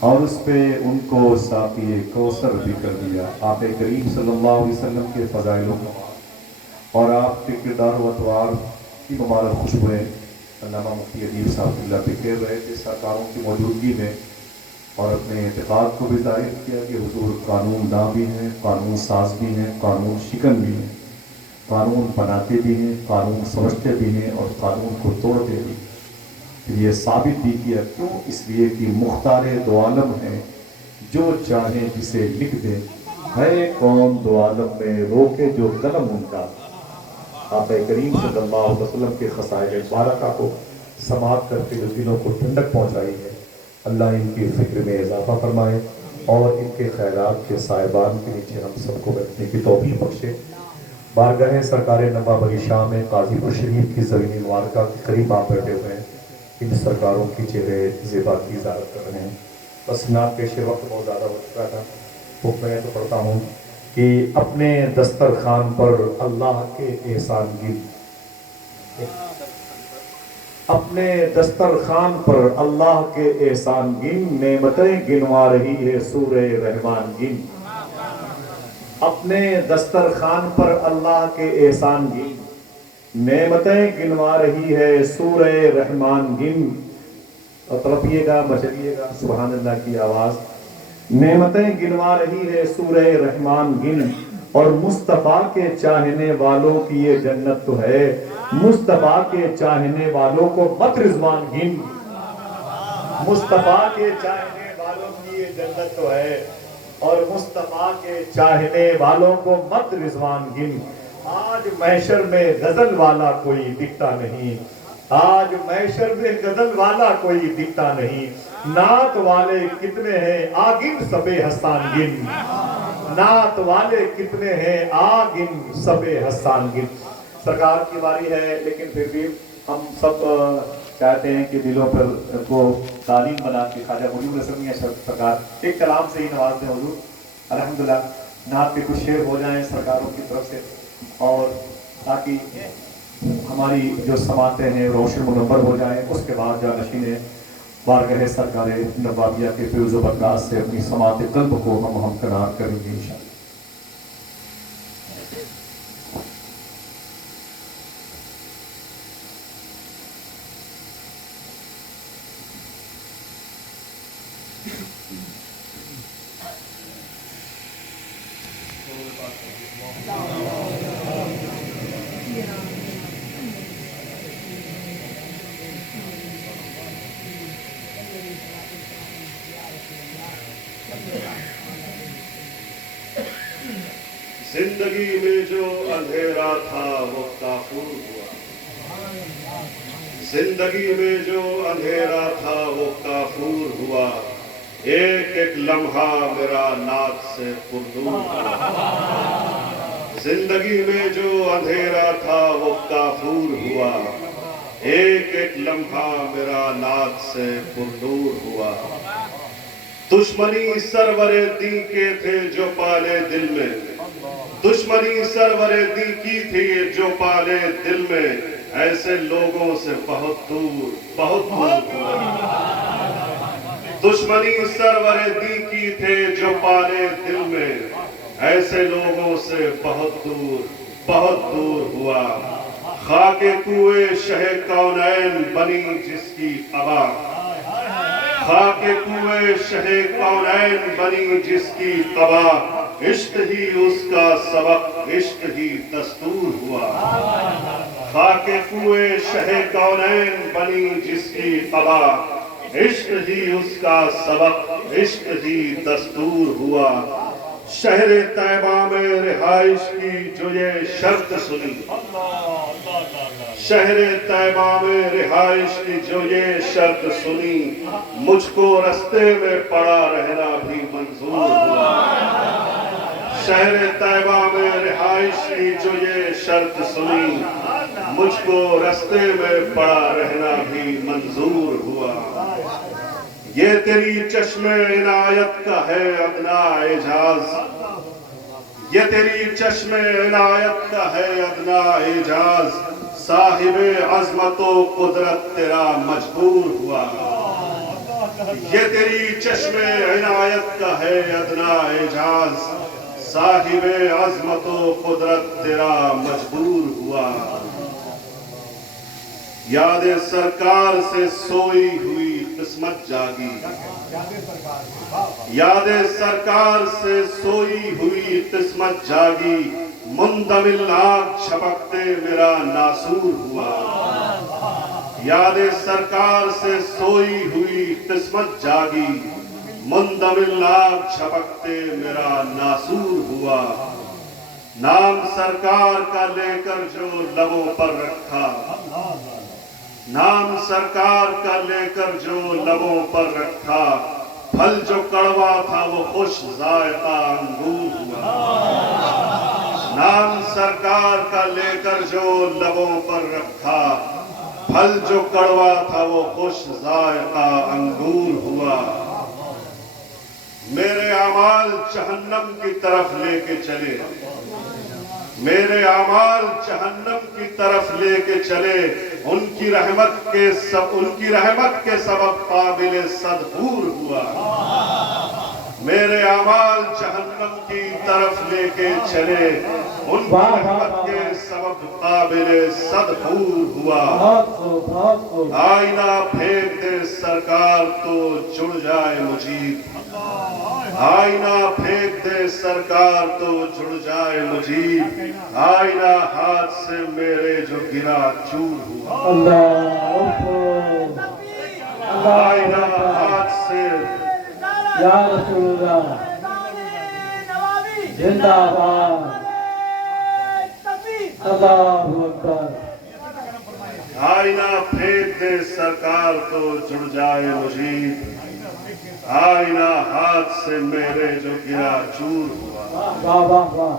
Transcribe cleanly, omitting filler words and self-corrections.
اور اس پہ ان کو ساقی کوثر بھی کر دیا۔ آپ کریم صلی اللہ علیہ وسلم کے فضائل و اور آپ کے کردار و اطوار کی مبارک خوشبوئیں علامہ مفتی ادیب صاحب اللہ پہ کہہ رہے تھے سرکاروں کی موجودگی میں، اور اپنے اعتقاد کو بھی ظاہر کیا کہ حضور قانون داں بھی ہیں، قانون ساز بھی ہیں، قانون شکن بھی ہیں، قانون بناتے بھی ہیں، قانون سمجھتے بھی ہیں، اور قانون کو توڑتے بھی ہیں۔ پھر یہ ثابت بھی کیا، کیوں؟ اس لیے کہ مختار دو عالم ہے، جو چاہے جسے لکھ دے، ہے کون دو عالم میں روکے جو قلم ان کا۔ آپ کریم صلی اللہ علیہ وسلم کے خصائل مبارکہ کو سماعت کر کے جو دلوں کو ٹھنڈک پہنچائی ہے، اللہ ان کی فکر میں اضافہ فرمائے اور ان کے خیرات کے صاحبان کے نیچے ہم سب کو بیٹھنے کی توفیق بخشے۔ بارگاہ سرکار نواب علی شاہ میں قاضی پور شریف کی زمین مبارکہ کے قریب آپ بیٹھے ہوئے ہیں، ان سرکاروں کی چہرے زیبا کی زیارت کر رہے ہیں۔ بس نام پیش وقت بہت زیادہ ہو چکا تھا، تو میں تو پڑھتا ہوں کہ اپنے دسترخوان پر اللہ کے احسان گن، اپنے دسترخوان پر اللہ کے احسان گن، نعمتیں گنوا رہی ہے سورہ رحمان گن۔ اپنے دسترخوان پر اللہ کے احسان گن، نعمتیں گنوا رہی ہے سورہ رحمان گن۔ اور تڑپیے گا، مچلیے گا سبحان اللہ کی آواز۔ نعمتیں گنوا رہی ہے سورہ رحمان گن، اور مصطفیٰ کے چاہنے والوں کی یہ جنت تو ہے، مصطفیٰ کے چاہنے والوں کو مت رضوان گن۔ مصطفیٰ کے چاہنے والوں کی یہ جنت تو ہے، اور مصطفیٰ کے چاہنے والوں کو مت رضوان گن۔ آج محشر میں غزل والا کوئی دکھتا نہیں، آج محشر میں غزل والا کوئی دکھتا نہیں، نعت والے کتنے ہیں آگن سب حسان گن، نعت والے کتنے ہیں آگن سب حسان گن۔ سرکار کی باری ہے، لیکن پھر بھی ہم سب چاہتے ہیں کہ دلوں پر کو تعلیم بنا کے خواجہ معین الحسن میاں سرکار ایک کلام سے ہی نواز دیں حضور۔ الحمدللہ نعت کے کچھ شعر ہو جائیں سرکاروں کی طرف سے، اور تاکہ ہماری جو سماعتیں ہیں روشن منور ہو جائیں، اس کے بعد جانشین بارگاہ سرکار نوابیہ کے فیض و برکات سے اپنی سماعت قلب کو ہم ہمکنار کریں گے انشاءاللہ۔ زندگی میں جو اندھیرا تھا وہ کافور ہوا، زندگی میں جو اندھیرا تھا وہ کافور ہوا، ایک ایک لمحہ میرا نعت سے پردور ہوا۔ زندگی میں جو اندھیرا تھا وہ کافور ہوا، ایک ایک لمحہ میرا نعت سے پردور ہوا۔ دشمنی سرور دی کے تھے جو پالے دل میں، دشمنی سرور دی کی تھی جو پالے دل میں، ایسے لوگوں سے بہت دور بہت دور ہوا۔ دشمنی سرور دی کی تھے جو پالے دل میں، ایسے لوگوں سے بہت دور ہوا۔ خاک کوئے شہ کونین بنی جس کی قبا، خاک کوئے شہ کونین بنی جس کی قبا، عشق ہی اس کا سبق عشق ہی دستور ہوا۔ خاک کوئے شہ کونین بنی جس کی قبا، عشق ہی اس کا سبق عشق ہی دستور ہوا۔ شہر طیبہ میں رہائش کی جو یہ شرط سنی، شہر طیبہ میں رہائش کی جو یہ شرط سنی، مجھ کو رستے میں پڑا رہنا بھی منظور ہوا۔ شہر طیبہ میں رہائش کی جو یہ شرط سنی، مجھ کو رستے میں پڑا رہنا بھی منظور ہوا۔ یہ تیری چشم عنایت کا ہے ادنا اعجاز، یہ تیری چشم عنایت کا ہے ادنا اعجاز، صاحب عظمت و قدرت تیرا مجبور ہوا۔ یہ تیری چشم عنایت کا ہے ادنا اعجاز، صاحب عظمت و قدرت تیرا مجبور ہوا۔ یاد سرکار سے سوئی ہوئی قسمت جاگی، یاد سرکار سے سوئی ہوئی قسمت جاگی، مندمل آنکھ چھپکتے میرا ناسور ہوا۔ یاد سرکار سے سوئی ہوئی قسمت جاگی، مندمل آنکھ چھپکتے میرا ناسور ہوا۔ نام سرکار کا لے کر جو لبوں پر رکھا، نام سرکار کا لے کر جو لبوں پر رکھا، پھل جو کڑوا تھا وہ خوش ذائقہ انگور ہوا۔ نام سرکار کا لے کر جو لبوں پر رکھا، پھل جو کڑوا تھا وہ خوش ذائقہ انگور ہوا۔ میرے اعمال جہنم کی طرف لے کے چلے، میرے اعمال جہنم کی طرف لے کے چلے، ان کی رحمت کے سبب قابل صدور ہوا۔ میرے اعمال جہنم کی طرف لے کے چلے، ان کی رحمت کے سبب قابل صدور ہوا۔ آئینہ پھینک دے سرکار تو جڑ جائے مجیب، آئینہ پھینک دے سرکار تو جڑ جائے مجیب، آئینہ ہاتھ سے میرے جو گرا چور ہوا۔ آئینہ ہاتھ سے یا رسول اللہ زندہ باد، اللہ اکبر۔ آئینہ پھینک دے سرکار تو جڑ جائے مجیب، آئینہ ہاتھ سے میرے جو گرا چور ہوا۔ واہ واہ واہ۔